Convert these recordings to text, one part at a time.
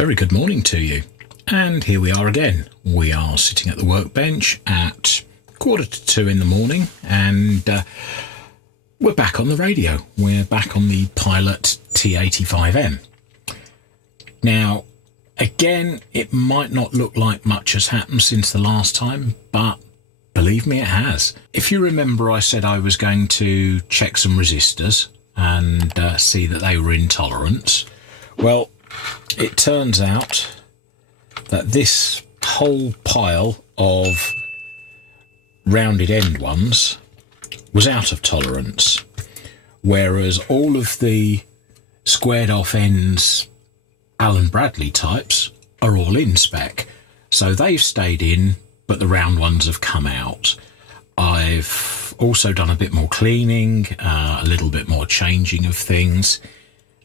Very good morning to you. And here we are again. We are sitting at the workbench at 1:45 in the morning, and we're back on the radio. We're back on the Pilot T85M. Now, again, it might not look like much has happened since the last time, but believe me, it has. If you remember, I said I was going to check some resistors and see that they were in tolerance. Well, it turns out that this whole pile of rounded end ones was out of tolerance, whereas all of the squared off ends Allen Bradley types are all in spec. So they've stayed in, but the round ones have come out. I've also done a bit more cleaning, a little bit more changing of things,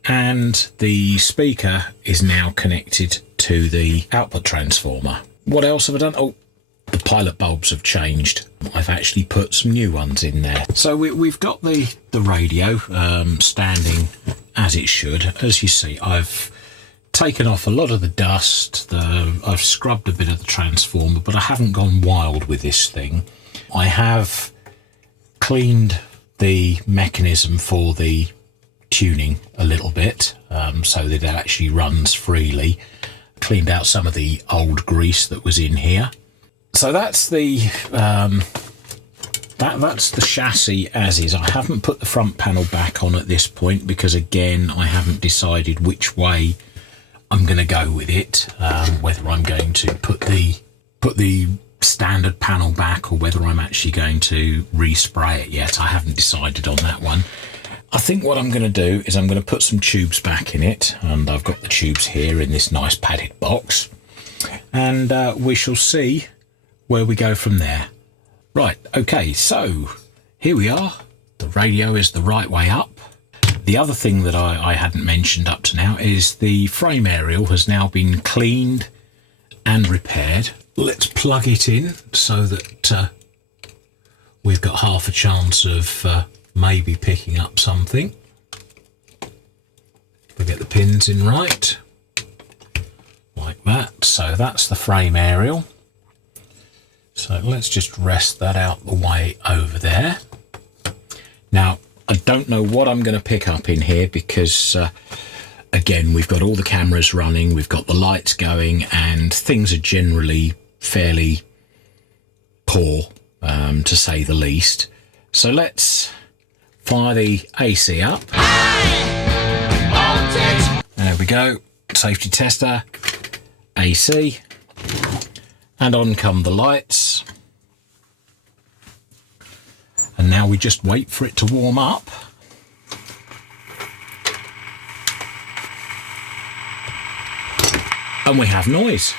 and the speaker is now connected to the output transformer. What else have I done? Oh, the pilot bulbs have changed. I've actually put some new ones in there. So we've got the radio standing as it should. As you see, I've taken off a lot of the dust. I've scrubbed a bit of the transformer, but I haven't gone wild with this thing. I have cleaned the mechanism for the tuning a little bit, so that it actually runs freely. Cleaned out some of the old grease that was in here. So that's the that's the chassis as is. I haven't put the front panel back on at this point because, again, I haven't decided which way I'm going to go with it, whether I'm going to put the standard panel back or whether I'm actually going to respray it yet. I haven't decided on that one. I think what I'm going to do is I'm going to put some tubes back in it, and I've got the tubes here in this nice padded box, and we shall see where we go from there. Right, okay, so here we are. The radio is the right way up. The other thing that I hadn't mentioned up to now is the frame aerial has now been cleaned and repaired. Let's plug it in so that we've got half a chance of maybe picking up something. We get the pins in right, like that. So that's the frame aerial. So let's just rest that out the way over there. Now, I don't know what I'm going to pick up in here because, again, we've got all the cameras running, we've got the lights going, and things are generally fairly poor, to say the least. So let's fire the AC up. There we go. Safety tester, AC, and on come the lights. And now we just wait for it to warm up. And we have noise.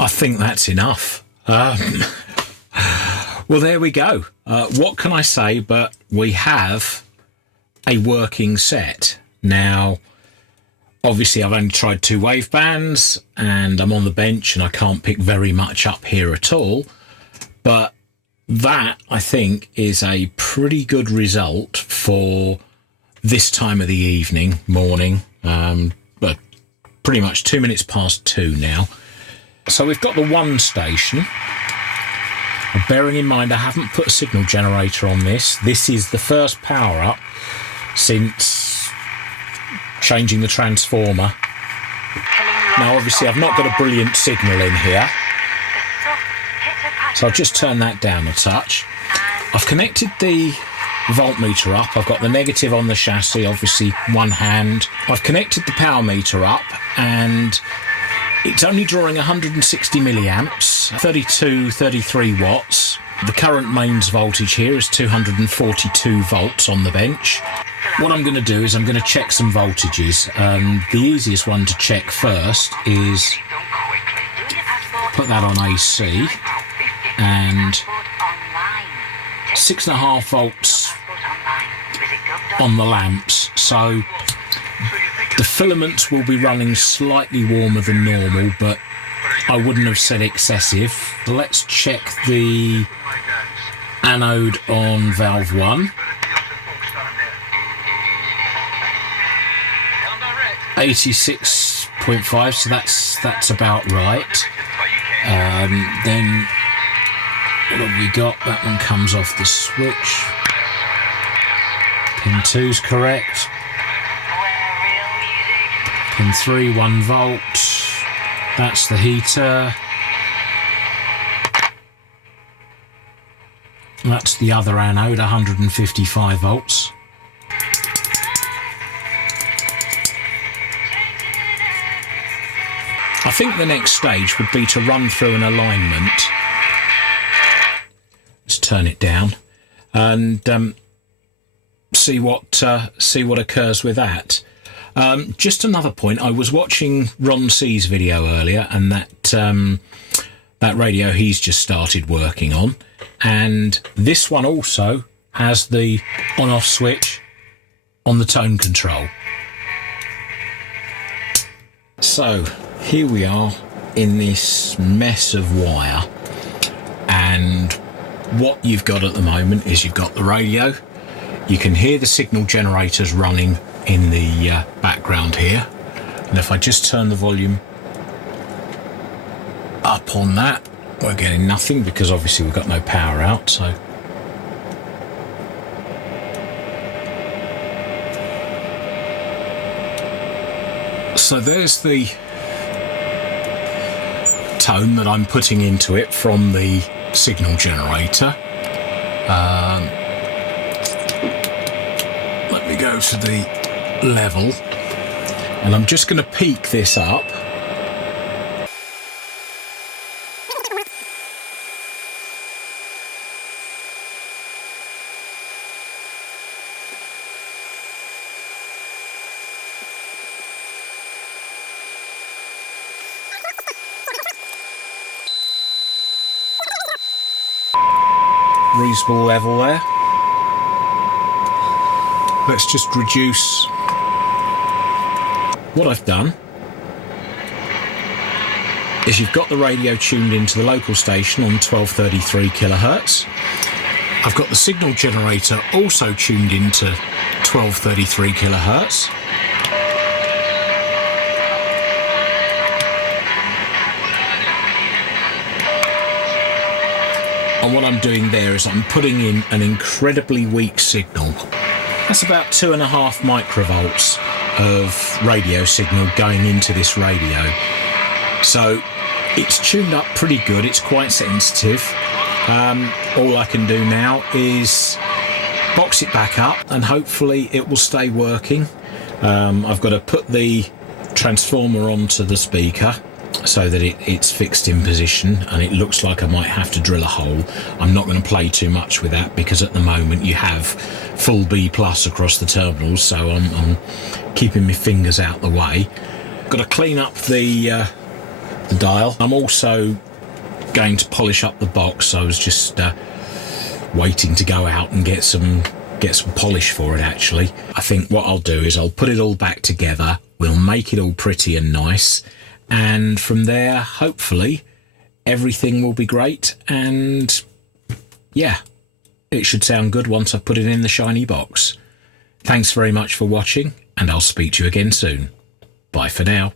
I think that's enough. Well, there we go. What can I say, but we have a working set. Now, obviously, I've only tried 2 wavebands, and I'm on the bench, and I can't pick very much up here at all. But that, I think, is a pretty good result for this time of the evening, morning, but pretty much 2 minutes past 2 now. So we've got the one station. Bearing in mind, I haven't put a signal generator on this. This is the first power up since changing the transformer. Now, obviously, I've not got a brilliant signal in here. So I'll just turn that down a touch. I've connected the voltmeter up. I've got the negative on the chassis, obviously one hand. I've connected the power meter up and it's only drawing 160 milliamps, 33 watts. The current mains voltage here is 242 volts on the bench. What I'm going to do is I'm going to check some voltages. The easiest one to check first is put that on AC and 6.5 volts on the lamps. So the filaments will be running slightly warmer than normal, but I wouldn't have said excessive. Let's check the anode on valve 1. 86.5, so that's about right. Then what have we got? That one comes off the switch. Pin 2's correct. Pin 3, 1 volt. That's the heater. That's the other anode, 155 volts. I think the next stage would be to run through an alignment. Let's turn it down and see what occurs with that. Just another point, I was watching Ron C's video earlier, and that radio he's just started working on, and this one also has the on-off switch on the tone control. So here we are in this mess of wire, and what you've got at the moment is you've got the radio. You can hear the signal generators running in the background here, and if I just turn the volume up on that, we're getting nothing because obviously we've got no power out. So there's the tone that I'm putting into it from the signal generator. Let me go to the level, and I'm just going to peak this up. Reasonable level there. Let's just reduce. What I've done is you've got the radio tuned into the local station on 1233 kilohertz. I've got the signal generator also tuned into 1233 kilohertz. And what I'm doing there is I'm putting in an incredibly weak signal. That's about 2.5 microvolts of radio signal going into this radio. So it's tuned up pretty good, it's quite sensitive. All I can do now is box it back up and hopefully it will stay working. I've got to put the transformer onto the speaker so that it's fixed in position, and it looks like I might have to drill a hole. I'm not going to play too much with that because at the moment you have full B+ across the terminals, so I'm keeping my fingers out the way. Got to clean up the dial. I'm also going to polish up the box. I was just waiting to go out and get some polish for it. Actually, I think what I'll do is I'll put it all back together. We'll make it all pretty and nice, and from there hopefully everything will be great, and yeah, it should sound good once I put it in the shiny box. Thanks very much for watching, and I'll speak to you again soon. Bye for now.